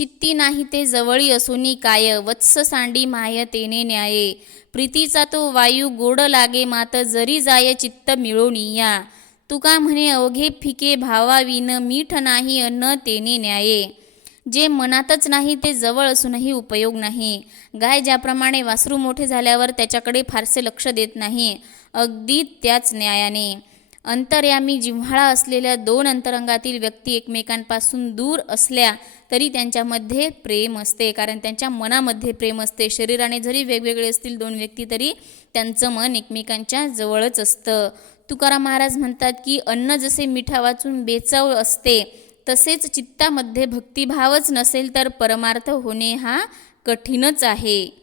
चित्ती नाही ते जवळी असुनी काय? वत्स सांडी माय तेने न्याये. प्रीतीचा तो वायू गोड लागे मात जरी जाय चित्त मिळून या. तुका म्हणे अवघे फिके भावाविन मीठ नाही अन्न तेने न्याये. जे मनातच नाही ते जवळ असूनही उपयोग नाही. गाय ज्याप्रमाणे वासरू मोठे झाल्यावर त्याच्याकडे फारसे लक्ष देत नाही अगदी त्याच न्यायाने. अंतर्यामी जिव्हाळा असलेल्या दोन अंतरंगातील व्यक्ती एकमेकांपासून दूर असल्या तरी त्यांच्यामध्ये प्रेम असते. कारण त्यांच्या मनामध्ये प्रेम असते. शरीराने जरी वेगवेगळे असतील दोन व्यक्ती तरी त्यांचं मन एकमेकांच्या जवळच असतं. तुकाराम महाराज म्हणतात की अन्न जसे मिठा वाचून बेचव असते तसेच चित्तामध्ये भक्तिभावच नसेल तर परमार्थ होणे हा कठीणच आहे.